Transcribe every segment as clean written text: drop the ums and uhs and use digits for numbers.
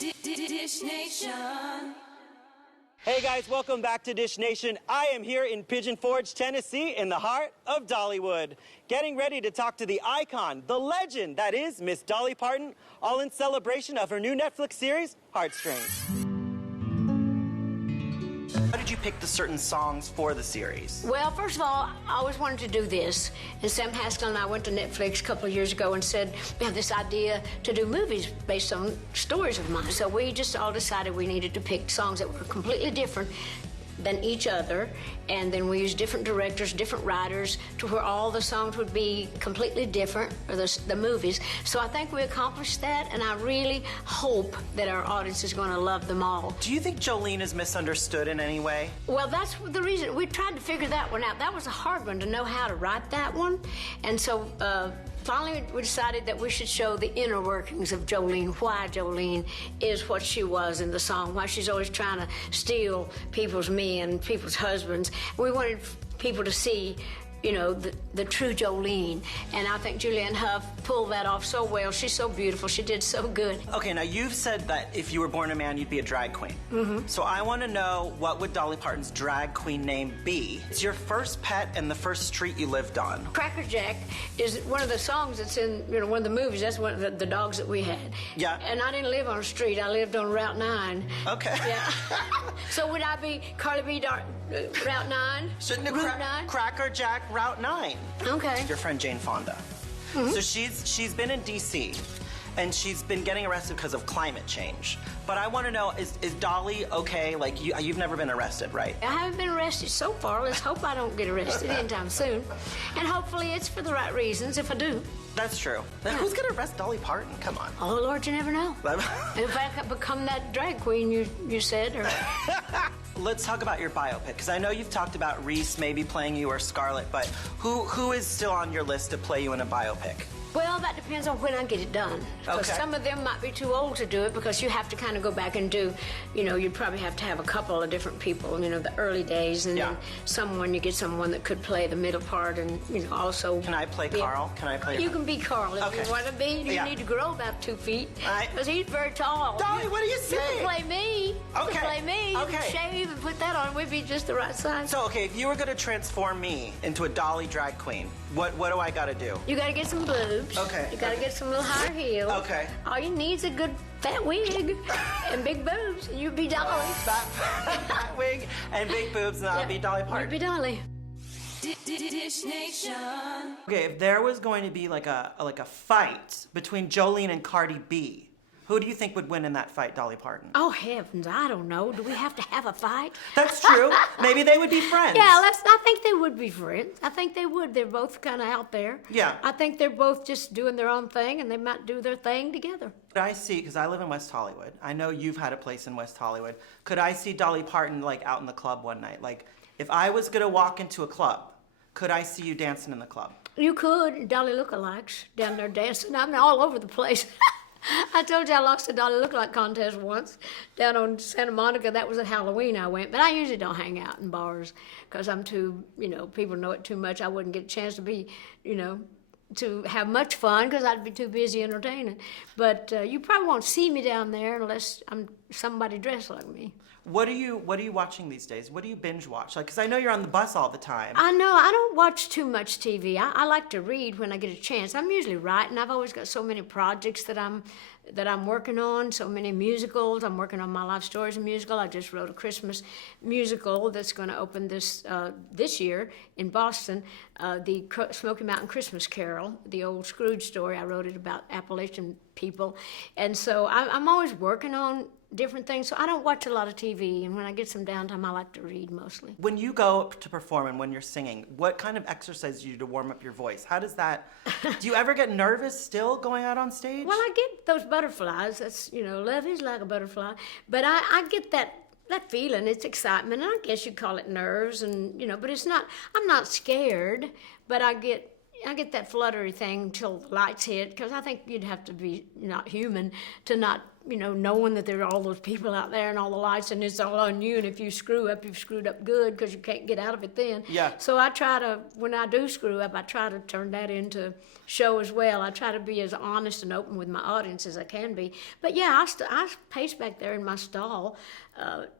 Dish Nation. Hey guys, welcome back to Dish Nation. I am here in Pigeon Forge, Tennessee, in the heart of Dollywood, getting ready to talk to the icon, the legend that is Miss Dolly Parton, all in celebration of her new Netflix series, Heartstrings. How did you pick the certain songs for the series? Well, first of all, I always wanted to do this. And Sam Haskell and I went to Netflix a couple of years ago and said, we have this idea to do movies based on stories of mine. So we just all decided we needed to pick songs that were completely different than each other, and then we used different directors, different writers, to where all the songs would be completely different, or the movies. So I think we accomplished that, and I really hope that our audience is going to love them all. Do you think Jolene is misunderstood in any way? Well, that's the reason. We tried to figure that one out. That was a hard one to know how to write that one, and so finally we decided that we should show the inner workings of Jolene, why Jolene is what she was in the song, why she's always trying to steal people's men, people's husbands. We wanted people to see, you know, the true Jolene. And I think Julianne Hough pulled that off so well. She's so beautiful. She did so good. Okay, now you've said that if you were born a man, you'd be a drag queen. Mm-hmm. So I want to know, what would Dolly Parton's drag queen name be? It's your first pet and the first street you lived on. Cracker Jack is one of the songs that's in, you know, one of the movies. That's one of the dogs that we had. Yeah. And I didn't live on a street. I lived on Route 9. Okay. Yeah. So would I be Carly B. Route 9? Shouldn't it Route 9? Cracker Jack Route 9. Okay. Your friend Jane Fonda. Mm-hmm. So she's been in D.C. and she's been getting arrested because of climate change. But I want to know, is Dolly okay? Like, you've never been arrested, right? I haven't been arrested so far. Let's hope I don't get arrested anytime soon. And hopefully it's for the right reasons if I do. That's true. Then who's going to arrest Dolly Parton? Come on. Oh, Lord, you never know. If I could become that drag queen you said, or... Let's talk about your biopic, because I know you've talked about Reese maybe playing you or Scarlett, but who is still on your list to play you in a biopic? Well, that depends on when I get it done. Because some of them might be too old to do it, because you have to kind of go back and do, you know, you'd probably have to have a couple of different people, you know, the early days, and then you get someone that could play the middle part, and, you know, also... Can I play Carl? Can I play... You can be Carl if you want to be. You need to grow about 2 feet, because he's very tall. Dolly, what are you saying? You can play me. Okay. You can play me. You can shave and put that on. We'd be just the right size. So, okay, if you were going to transform me into a Dolly drag queen, what do I got to do? You got to get some boobs. Okay. You got to get some little higher heels. Okay. All you need is a good fat wig and big boobs, and you'd be Dolly. Fat wig and big boobs, and I'll be Dolly Parton. You'd be Dolly. Dish Nation. Okay, if there was going to be like a fight between Jolene and Cardi B, who do you think would win in that fight, Dolly Parton? Oh, heavens, I don't know. Do we have to have a fight? That's true. Maybe they would be friends. Yeah, I think they would be friends. I think they would. They're both kind of out there. Yeah. I think they're both just doing their own thing, and they might do their thing together. Could I see, because I live in West Hollywood, I know you've had a place in West Hollywood, could I see Dolly Parton like out in the club one night? Like, if I was going to walk into a club, could I see you dancing in the club? You could. Dolly lookalikes down there dancing. I'm all over the place. I told you I lost a Dolly lookalike contest once down on Santa Monica. That was at Halloween I went. But I usually don't hang out in bars because I'm too, you know, people know it too much. I wouldn't get a chance to be, you know, to have much fun because I'd be too busy entertaining. But you probably won't see me down there unless I'm somebody dressed like me. What are you watching these days? What do you binge watch? Like, because I know you're on the bus all the time. I know. I don't watch too much TV. I like to read when I get a chance. I'm usually writing. I've always got so many projects that I'm working on, so many musicals. I'm working on My Life Stories musical. I just wrote a Christmas musical that's going to open this year in Boston, the Smoky Mountain Christmas Carol, the old Scrooge story. I wrote it about Appalachian people. And so I'm always working on different things, so I don't watch a lot of TV, and when I get some downtime, I like to read mostly. When you go up to perform and when you're singing, what kind of exercise do you do to warm up your voice? How does that, do you ever get nervous still going out on stage? Well, I get those butterflies. That's, you know, love is like a butterfly. But I get that feeling. It's excitement, and I guess you'd call it nerves, and, you know, but it's not, I'm not scared, but I get that fluttery thing till the lights hit, because I think you'd have to be not human to not you know, knowing that there are all those people out there and all the lights and it's all on you, and if you screw up, you've screwed up good because you can't get out of it then. Yeah. So I try to, when I do screw up, I try to turn that into show as well. I try to be as honest and open with my audience as I can be. But yeah, I pace back there in my stall,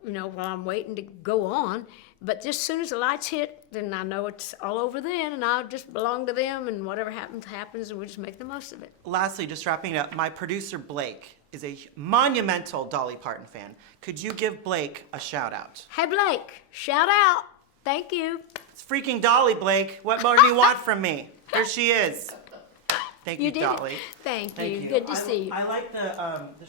you know, while I'm waiting to go on. But just as soon as the lights hit, then I know it's all over then, and I just belong to them, and whatever happens, happens, and we just make the most of it. Lastly, just wrapping it up, my producer Blake is a monumental Dolly Parton fan. Could you give Blake a shout out? Hey, Blake, shout out. Thank you. It's freaking Dolly, Blake. What more do you want from me? Here she is. Thank you, did Dolly. it. Thank Thank you. you. Good to see you. I like the